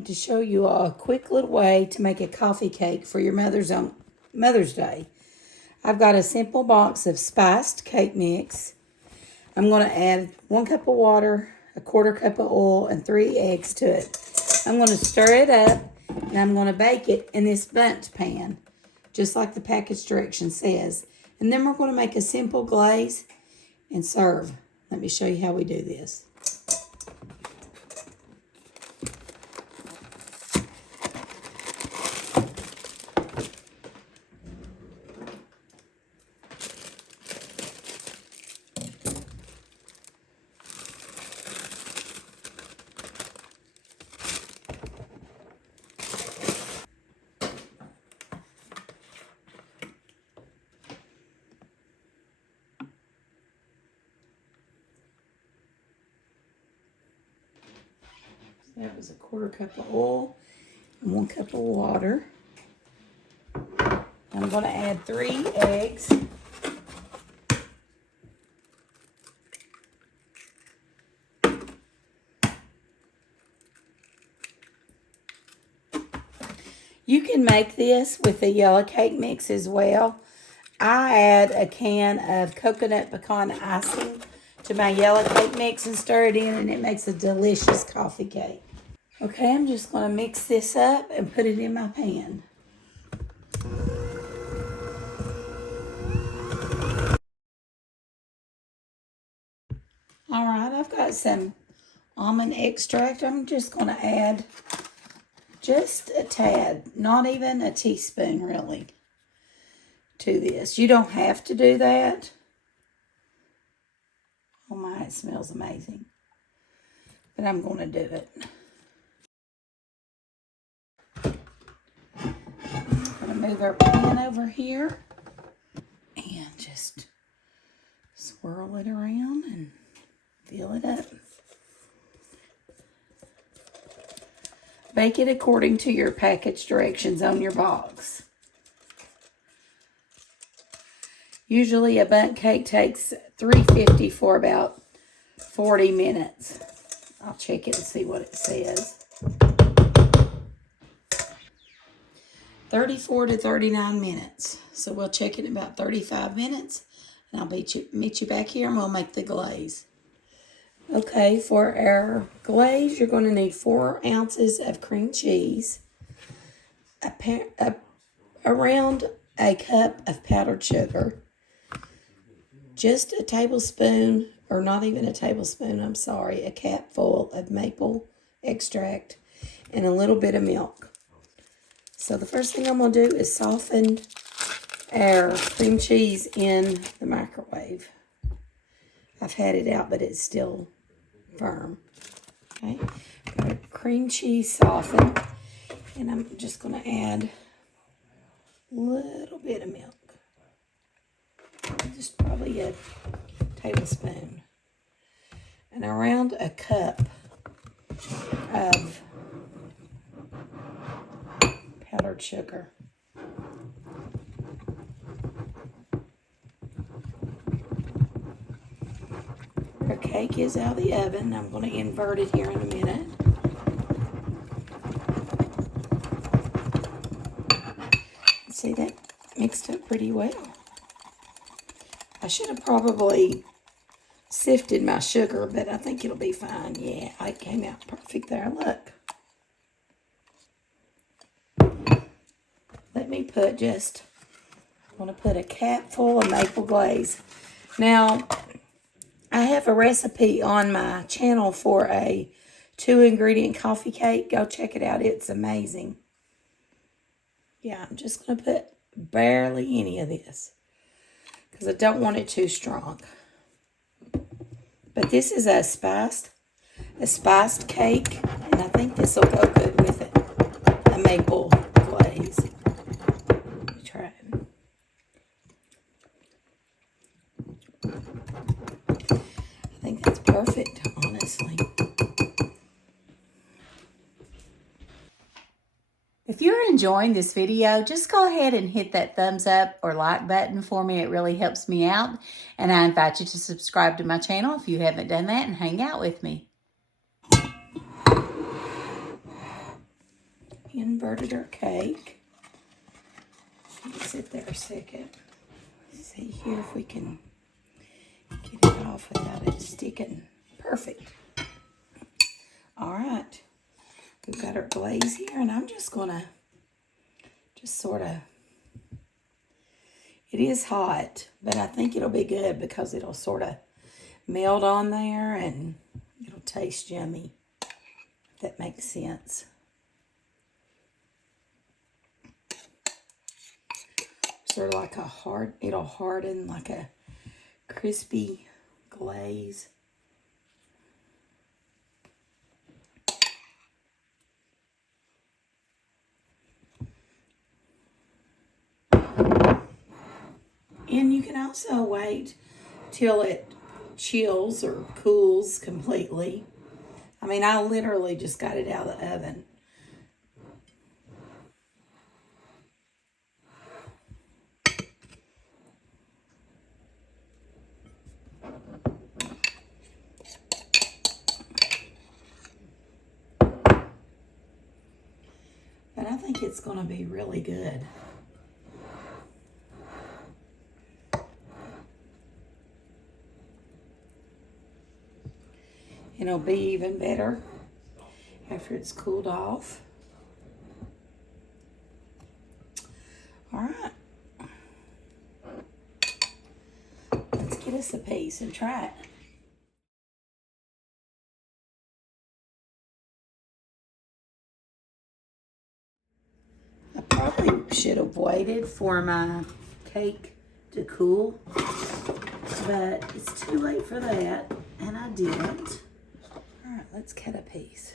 wanted to show you a quick little way to make a coffee cake for your Mother's Day. I've got a simple box of spiced cake mix. I'm going to add 1 cup of water, a 1/4 cup of oil, and 3 eggs to it. I'm going to stir it up, and I'm going to bake it in this bundt pan, just like the package direction says. And then we're going to make a simple glaze and serve. Let me show you how we do this. That was a 1/4 cup of oil and 1 cup of water. I'm going to add 3 eggs. You can make this with the yellow cake mix as well. I add a can of coconut pecan icing to my yellow cake mix and stir it in, and it makes a delicious coffee cake. Okay, I'm just going to mix this up and put it in my pan. All right, I've got some almond extract. I'm just going to add just a tad, not even a teaspoon really, to this. You don't have to do that. Oh my, it smells amazing. But I'm going to do it. I'm going to move our pan over here and just swirl it around and fill it up. Bake it according to your package directions on your box. Usually a bundt cake takes 350 for about 40 minutes. I'll check it and see what it says. 34 to 39 minutes. So we'll check it in about 35 minutes. And I'll meet you back here and we'll make the glaze. Okay, for our glaze, you're going to need 4 ounces of cream cheese, around a cup of powdered sugar, just a tablespoon, or not even a tablespoon, I'm sorry, a capful of maple extract, and a little bit of milk. So the first thing I'm going to do is soften our cream cheese in the microwave. I've had it out, but it's still firm. Okay, got our cream cheese softened, and I'm just going to add a little bit of milk, just probably a tablespoon, and around a cup of powdered sugar. Our cake is out of the oven. I'm going to invert it here in a minute. See, that mixed up pretty well. I should have probably sifted my sugar, but I think it'll be fine. Yeah, it came out perfect there. Look. Let me put just, I want to put a capful of maple glaze. Now, I have a recipe on my channel for a 2-ingredient coffee cake. Go check it out. It's amazing. Yeah, I'm just going to put barely any of this because I don't want it too strong. But this is a spiced cake, and I think this will go good with it. A maple glaze. Let me try it. I think that's perfect, honestly. If you're enjoying this video, just go ahead and hit that thumbs up or like button for me. It really helps me out. And I invite you to subscribe to my channel if you haven't done that and hang out with me. inverted our cake. Let me sit there a second. Let's see here if we can get it off without it sticking. Perfect. All right. We've got our glaze here, and I'm just going to sort of, it is hot, but I think it'll be good because it'll sort of melt on there and it'll taste yummy, if that makes sense. Sort of like a hard, it'll harden like a crispy glaze. And you can also wait till it chills or cools completely. I mean, I literally just got it out of the oven. But I think it's going to be really good. It'll be even better after it's cooled off. All right. Let's get us a piece and try it. I probably should have waited for my cake to cool, but it's too late for that, and I didn't. All right, let's cut a piece.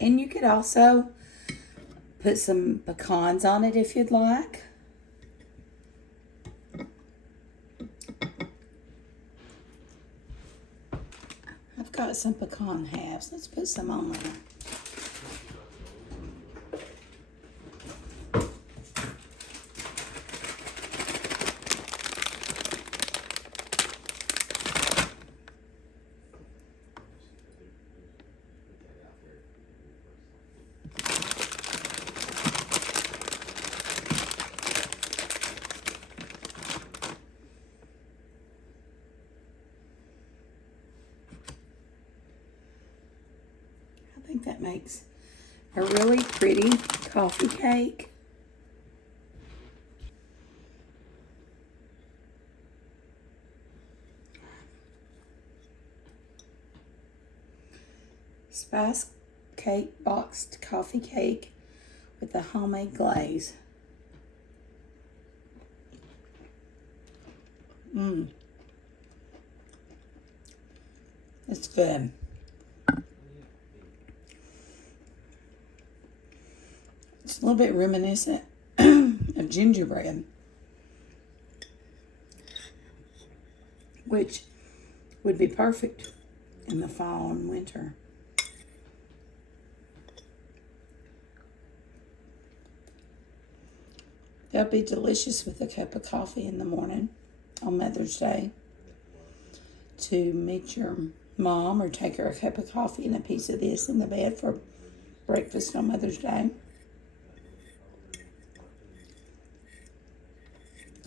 And you could also put some pecans on it if you'd like. I've got some pecan halves. Let's put some on there. I think that makes a really pretty coffee cake. Spice cake, boxed coffee cake with a homemade glaze. It's good. It's a little bit reminiscent of gingerbread, which would be perfect in the fall and winter. That'd be delicious with a cup of coffee in the morning on Mother's Day. To meet your mom or take her a cup of coffee and a piece of this in the bed for breakfast on Mother's Day.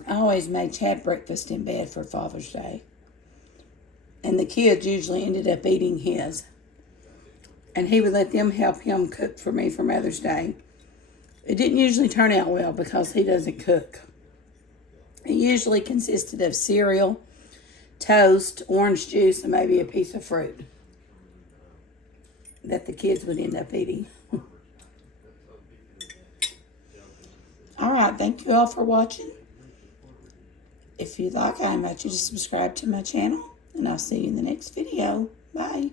I always made Chad breakfast in bed for Father's Day. And the kids usually ended up eating his. And he would let them help him cook for me for Mother's Day. It didn't usually turn out well because he doesn't cook. It usually consisted of cereal, toast, orange juice, and maybe a piece of fruit that the kids would end up eating. All right, thank you all for watching. If you'd like, I invite you to subscribe to my channel, and I'll see you in the next video. Bye.